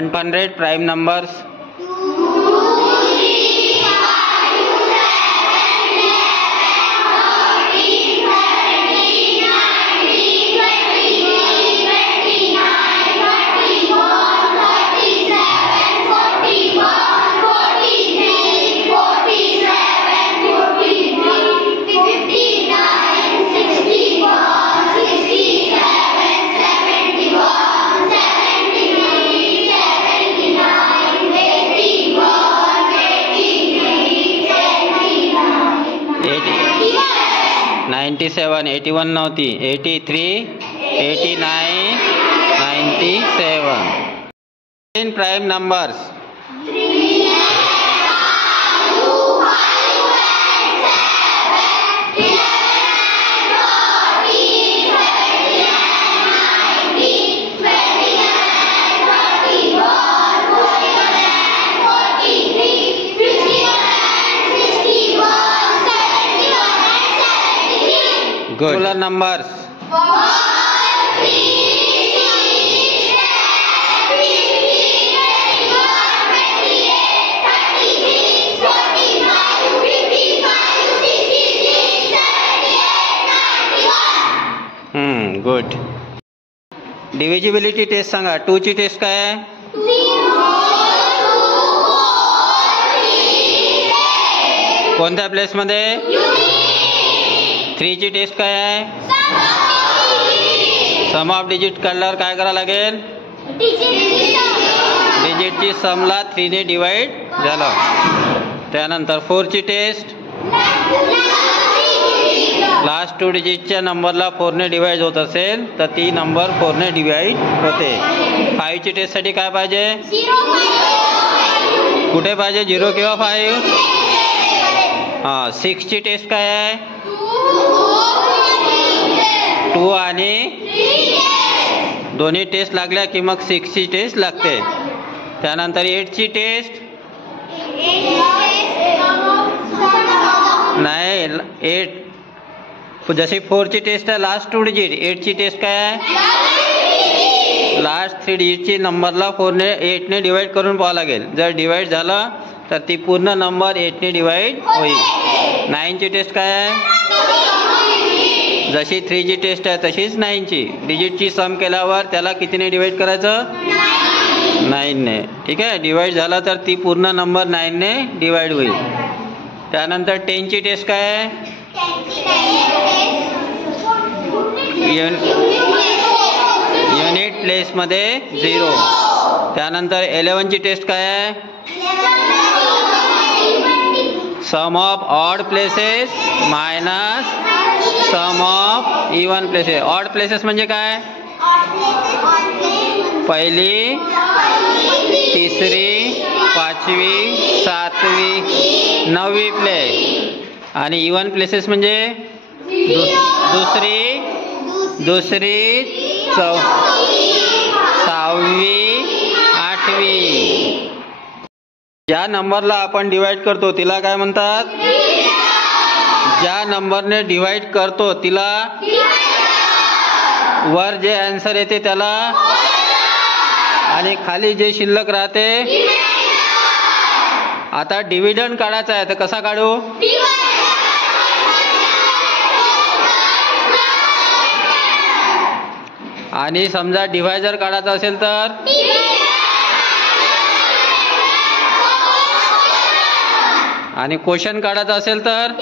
100 prime numbers. $97, $81 नव्हती, 83, 89, 97. 10 prime numbers. Good. Regular numbers. 4, 3, 6, 7, 8, 28, 36, 45, 55, 66, 78, 91. Good. Divisibility test सांगा. 2 ची test काय आहे? 0, 2, 4, 3, 6. कोणत्या प्लेस मध्ये? 3 ची टेस्ट काय आहे? सम ऑफ डिजिट काढल्यावर काय करावं लागेल? डिजिटची समला 3 ने डिवाइड झालं. त्यानंतर 4 ची टेस्ट लास्ट 2 डिजिटच्या नंबरला 4 ने डिवाइड होत असेल तर ती नंबर 4 ने डिवाइड होते. 5 ची टेस्ट साठी काय पाहिजे? कुठे पाहिजे? 0 किंवा 5? हां. 6 ची टेस्ट काय आहे? 2 आणि दोन्ही टेस्ट लागल्या की मग 6 ची टेस्ट लागते. त्यानंतर 8 ची टेस्ट नाही. 8 जशी 4 ची टेस्ट आहे लास्ट 2 डिजिट. 8 ची टेस्ट काय आहे? लास्ट 3 डिजिटची नंबरला 4 ने 8 ने डिवाइड करून पाहावं लागेल. जर डिवाइड झालं तर ती पूर्ण नंबर 8 ने डिवाइड होईल. 9 ची टेस्ट काय आहे? जशी 3 ची टेस्ट आहे तशीच 9 ची. डिजिटची सम केल्यावर त्याला कितीने डिवाइड करायचं? 9 ने. ठीक आहे. डिवाइड झाला तर ती पूर्ण नंबर 9 ने डिवाइड होईल. त्यानंतर 10 ची टेस्ट काय आहे? युनिट प्लेस मध्ये 0. त्यानंतर 11 ची टेस्ट काय आहे? Sum of odd places minus sum of even places. Odd places म्हणजे काय? पहिली, तिसरी, 5वी, 7वी, 9वी प्लेस. आणि इवन प्लेसेस म्हणजे दुसरी, 6वी, 8वी. ज्या नंबरला आपण डिवाइड करतो तिला काय म्हणतात? ज्या नंबरने डिवाइड करतो तिला वर जे आन्सर येते त्याला आणि खाली जे शिल्लक राहते. आता डिव्हिडंड काढायचा आहे तर कसा काढू? आणि समजा डिव्हायजर काढायचा असेल तर आणि क्वोशंट काढायचा असेल तर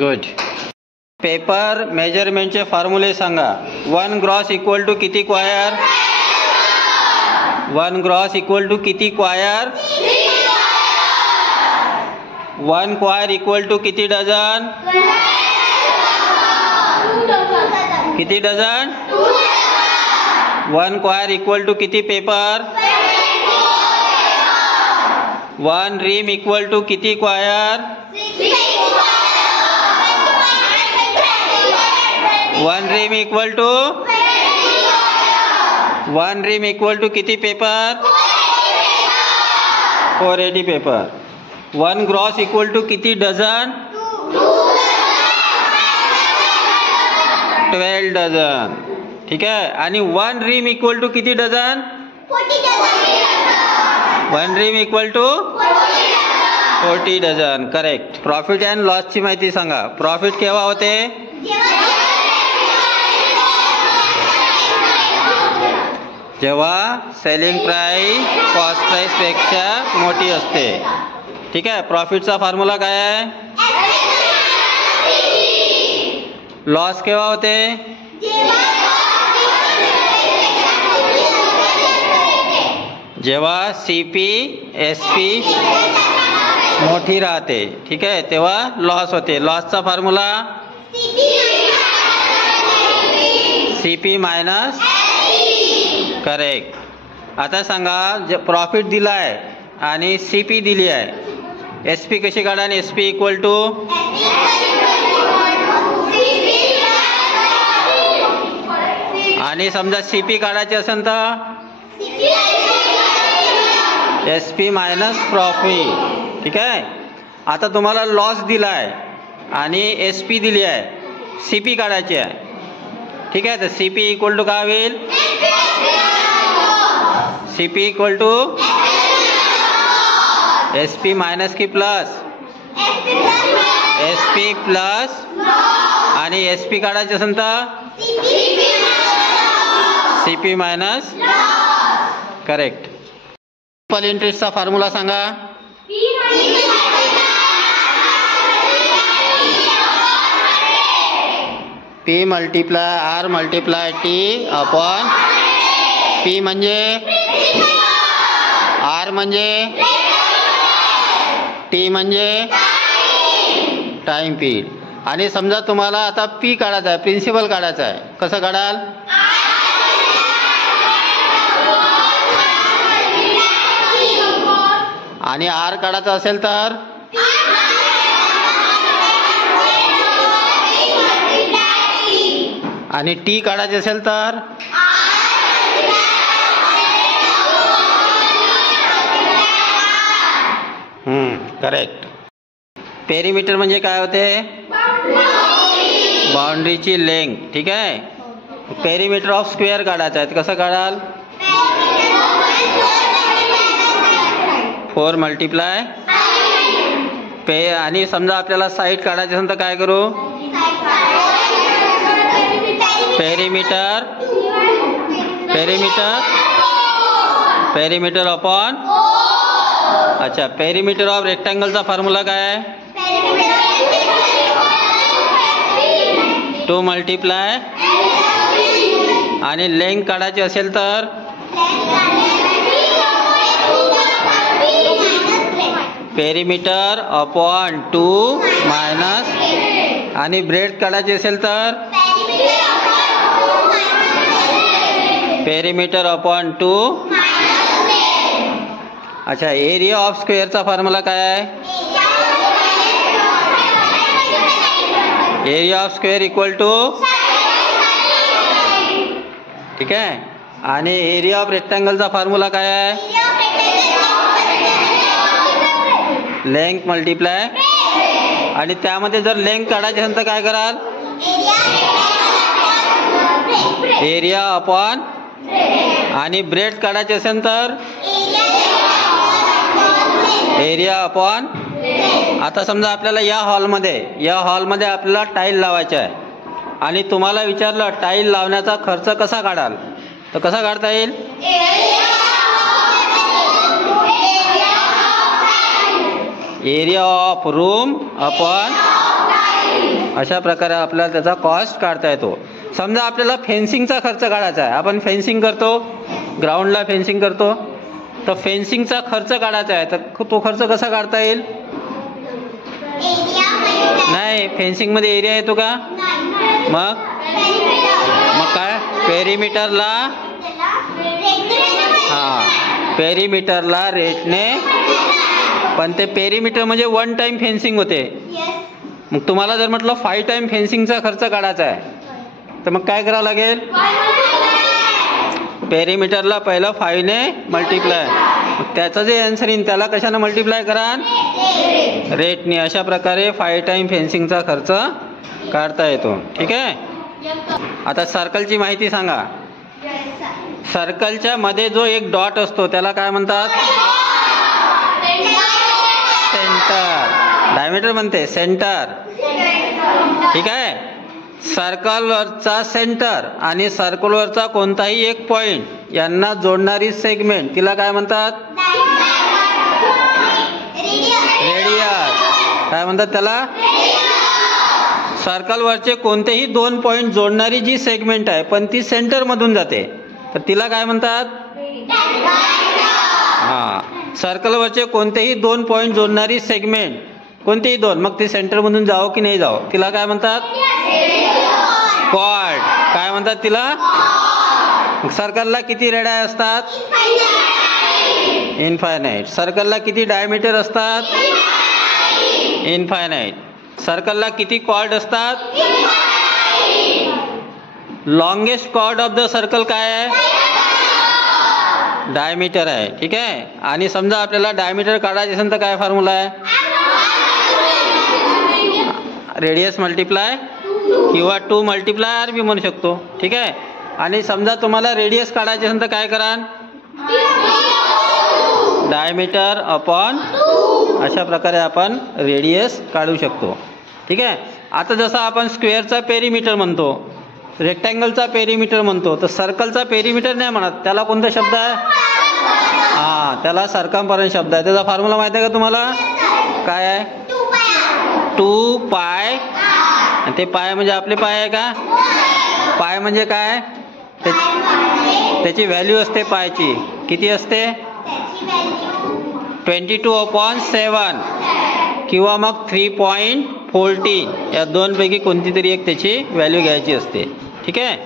गुड. पेपर मेजरमेंटचे फॉर्म्युले सांगा. 1 ग्रॉस इक्वल टू किती क्वायर? 1 ग्रॉस इक्वल टू किती क्वायर? 1 क्वायर इक्वल टू किती डझन? किती डझन? 1 क्वायर इक्वल टू किती पेपर? 1 रिम इक्वल टू किती quire? 1 ream equal to 1 ream equal to किती paper? 480 paper. 1 gross equal to किती dozen? 12 dozen. ठीक आहे. आणि 1 रिम इक्वल टू किती dozen? 1 ream equal to 40 dozen. Correct. Profit and लॉसची माहिती सांगा. प्रॉफिट केव्हा होते? जेव्हा सेलिंग प्राइस कॉस्ट प्राइस पेक्षा मोठी असते. ठीक आहे. प्रॉफिटचा फॉर्म्युला काय आहे? लॉस केव्हा होते? जेव्हा सीपी एसपी मोठी राहते. ठीक आहे. तेव्हा लॉस होते. लॉसचा फॉर्म्युला सीपी मायनस. करेक्ट. आता सांगा, प्रॉफिट दिला आहे आणि सीपी दिली आहे. एसपी कशी काढा? आणि एसपी इक्वल टू आणि समजा सीपी काढायची असेल तर एसपी मायनस प्रॉफिट. ठीक आहे. आता तुम्हाला लॉस दिला आहे आणि एसपी दिली आहे, सीपी काढायची आहे. ठीक आहे. तर सीपी इक्वल टू काय होईल? CP equal to SP minus की प्लस? SP plus. आणि एसपी काढायचे असेल तर सीपी मायनस. करेक्ट. सिंपल इंटरेस्टचा फॉर्म्युला सांगा. P multiply R multiply T upon P म्हणजे आर म्हणजे टी म्हणजे टाइम पीरियड. आणि समजा तुम्हाला आता पी काढायचा आहे, प्रिन्सिपल काढायचा आहे. कसं काढाल? आणि आर काढायचा असेल तर आणि टी काढायचे असेल तर करेक्ट. पेरिमीटर म्हणजे काय होते? बाउंड्रीची लेंथ. ठीक आहे. पेरिमीटर ऑफ स्क्वेअर काढायचा आहे. कसं काढाल? 4 मल्टिप्लाय पे. आणि समजा आपल्याला साईड काढायची असेल तर काय करू? Perimeter perimeter perimeter upon. अच्छा. पेरिमीटर ऑफ रेक्टँगलचा फॉर्म्युला काय आहे? 2 मल्टिप्लाय. आणि लेंथ काढायची असेल तर पेरिमीटर अपॉन 2 मायनस. आणि ब्रेड काढायची असेल तर पेरिमीटर अपॉन 2. अच्छा. एरिया ऑफ स्क्वेअरचा फॉर्म्युला काय आहे? Area of square equal to. ठीक आहे. आणि एरिया ऑफ रेक्टँगलचा फॉर्म्युला काय आहे? Length multiply. आणि त्यामध्ये जर लेंथ काढायची असेल तर काय कराल? Area upon. आणि ब्रेड काढायचे असेल तर एरिया अपॉन. आता समजा आपल्याला या हॉलमध्ये आपल्याला टाईल लावायचा आहे आणि तुम्हाला विचारलं टाईल लावण्याचा खर्च कसा काढाल, तर कसा काढता येईल? Area of room upon. अशा प्रकारे आपल्याला त्याचा कॉस्ट काढता येतो. समजा आपल्याला फेन्सिंगचा खर्च काढायचा आहे. आपण फेन्सिंग करतो, ग्राउंडला फेन्सिंग करतो, तर फेन्सिंगचा खर्च काढायचा आहे. तर तो खर्च कसा काढता येईल? नाही, फेन्सिंगमध्ये एरिया येतो का? मग काय? पेरिमीटरला. पेरिमीटरला रेटने. पण ते पेरिमीटर म्हणजे 1 टाइम फेन्सिंग होते. मग तुम्हाला जर म्हटलं 5 टाइम फेन्सिंगचा खर्च काढायचा आहे तर मग काय करावं लागेल? पेरिमीटरला पहिलं 5 ने मल्टिप्लाय. त्याचं जे आन्सर येईल त्याला कशाने मल्टिप्लाय करा? रेटने. अशा प्रकारे 5 टाइम फेन्सिंगचा खर्च काढता येतो. ठीक आहे. आता सर्कलची माहिती सांगा. सर्कलच्या मध्ये जो एक डॉट असतो त्याला काय म्हणतात? सेंटर. डायमीटर म्हणते सेंटर. ठीक आहे. सर्कलवरचा सेंटर आणि सर्कलवरचा कोणताही एक पॉइंट यांना जोडणारी सेगमेंट तिला काय म्हणतात? रेडियस. काय म्हणतात त्याला? सर्कलवरचे कोणतेही दोन पॉइंट जोडणारी जी सेगमेंट आहे पण ती सेंटर मधून जाते तर तिला काय म्हणतात? हा. सर्कलवरचे कोणतेही दोन पॉइंट जोडणारी सेगमेंट कोणतेही दोन, मग ती सेंटर मधून जाओ की नाही जाओ, तिला काय म्हणतात? कॉर्ड. काय म्हणतात तिला? सर्कलला किती रेडियास असतात? इनफायनाइट. सर्कलला किती डायमीटर असतात? इनफायनाइट. सर्कलला किती कॉर्ड असतात? Longest chord of the circle काय आहे? डायमीटर आहे. ठीक आहे. आणि समजा आपल्याला डायमीटर काढायचे असेल तर काय फॉर्म्युला आहे? रेडियस मल्टिप्लाय किंवा 2 मल्टिप्लाय आर बी म्हणू शकतो. ठीक आहे. आणि समजा तुम्हाला रेडियस काढायचे असेल तर काय करा? Diameter upon. अशा प्रकारे आपण रेडियस काढू शकतो. ठीक आहे. आता जसं आपण स्क्वेअरचा पेरिमीटर म्हणतो, रेक्टँगलचा पेरिमीटर म्हणतो, तर सर्कलचा पेरिमीटर नाही म्हणत. त्याला कोणता शब्द आहे? हा, त्याला सर्कम्फरन्स शब्द आहे. त्याचा फॉर्म्युला माहिती आहे का तुम्हाला? काय आहे? 2 पाय. ते पाय म्हणजे आपले पाय आहे का? पाय म्हणजे काय? त्याची व्हॅल्यू असते पायची. किती असते? 22/7 किंवा मग 3.14. या दोनपैकी कोणती तरी एक त्याची व्हॅल्यू घ्यायची असते. ठीक आहे.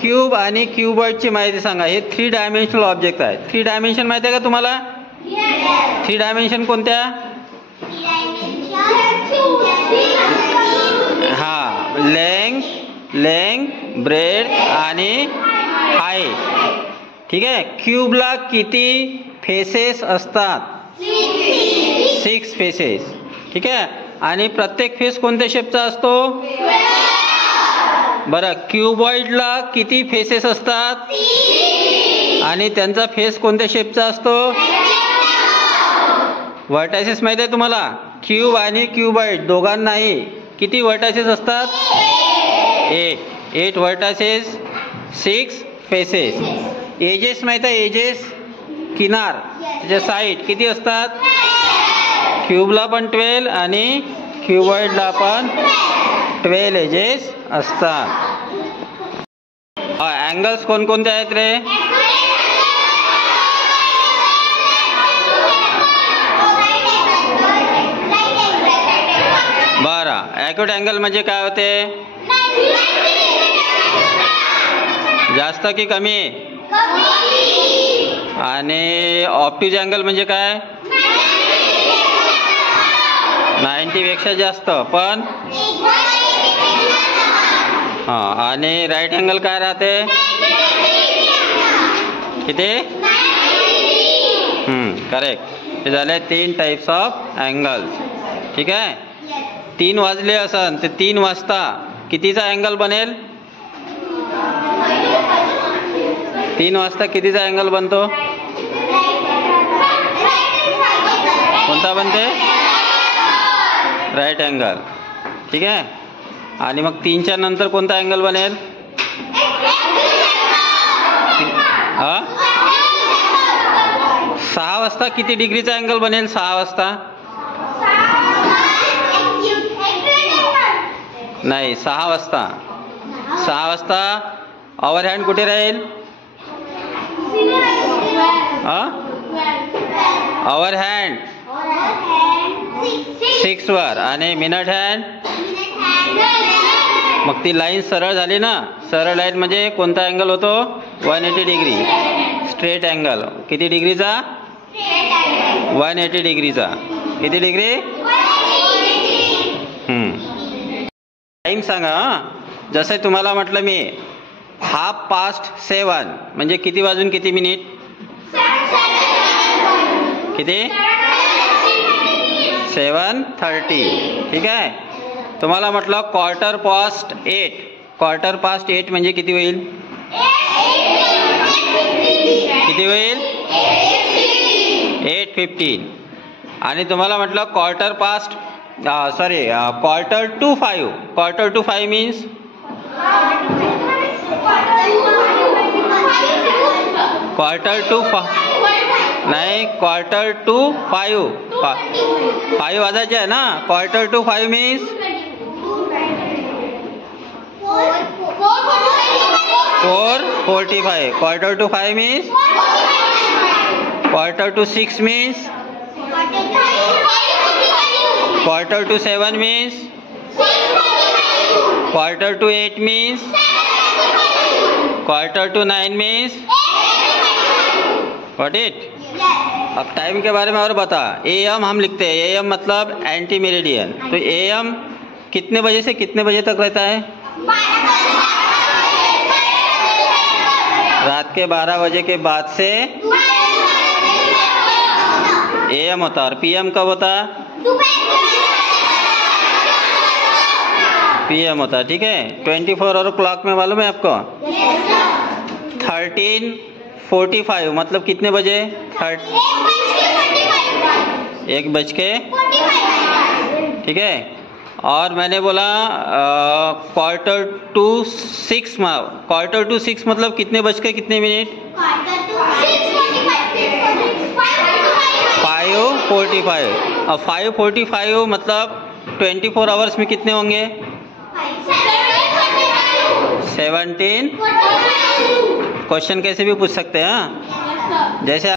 क्यूब आणि क्यूबॉइडची माहिती सांगा. हे 3 डायमेन्शनल ऑब्जेक्ट आहे. 3 डायमेन्शन माहिती आहे का तुम्हाला? 3 डायमेन्शन कोणत्या? हा, लेंथ, ब्रेड आणि हाईट. ठीक आहे. क्यूबला किती फेसेस असतात? 6 फेसेस. ठीक आहे. आणि प्रत्येक फेस कोणत्या शेपचा असतो? बरं, क्यूबॉइडला किती फेसेस असतात? आणि त्यांचा फेस कोणत्या शेपचा असतो? व्हर्टायसेस माहिती आहे तुम्हाला? क्यूब आणि क्यूबॉइड दोघांनाही किती व्हर्टायसेस असतात? 8 व्हर्टायसेस, 6 फेसेस. एजेस माहिती आहे? एजेस, किनार, त्याच्या साईड किती असतात? क्यूबला पण 12 आणि क्यूबॉइडला पण 12 एजेस असतात. अँगल्स कोणकोणते आहेत रे? बरं, ॲक्यूट अँगल म्हणजे काय होते? जास्त की कमी? आणि ऑब्ट्यूज अँगल म्हणजे काय? 90 पेक्षा जास्त. पण हां, आणि राईट अँगल काय राहते? किती? करेक्ट. हे झाले 3 टाइप्स ऑफ अँगल्स. ठीक आहे. 3 वाजले असन तर 3 वाजता कितीचा अँगल बनेल? 3 वाजता कितीचा अँगल बनतो? कोणता बनते? Right angle. ठीक आहे. आणि मग 3च्या नंतर कोणता अँगल बनेल? हा, 6 वाजता किती डिग्रीचा अँगल बनेल? 6 वाजता नाही, 6 वाजता. 6 वाजता ओव्हर हँड कुठे राहील? ओव्हर हँड 6 वर. आणि मिनट हँड, मग ती लाईन सरळ झाली ना. सरळ लाईन म्हणजे कोणता अँगल होतो? 180 डिग्री. स्ट्रेट अँगल किती डिग्रीचा? 180 डिग्रीचा. किती डिग्री? टाइम सांगा. जसं तुम्हाला म्हटलं मी 7:30 म्हणजे किती वाजून किती मिनिट? किती? 7:30. ठीक आहे. तुम्हाला म्हटलं 8:15. क्वार्टर पास्ट 8 म्हणजे किती होईल? किती होईल? 8:15. आणि तुम्हाला म्हटलं quarter past quarter to 5. Quarter to 5 means quarter to नहीं, क्वार्टर टू 5. 5 वाजायचे आहे ना. Quarter to 5 means 4:45. Quarter to 5 means quarter to 6 means quarter to 7 means quarter to 8 means quarter to 9 means what it. अब time के बारे में और बता. AM हम लिखते हैं. AM मतलब एंटी मेरिडियन. तो AM कितने बजे से कितने बजे तक रहता है? रात के 12 बजे के बाद से AM होता है. और PM कब होता है? PM होता है. ठीक है. 24 आवर क्लॉक में मालूम है आपको? 13:45 मतलब कितने बजे? 1:45. ठीक है. और मैंने बोला क्वार्टर टू 6 मतलब कितने बज के कितने मिनट? 5:45. अब 5:45 मतलब 24 आवर्स में कितने होंगे? 17. क्वेश्चन कैसे भी पूछ सकते हैं. जैसे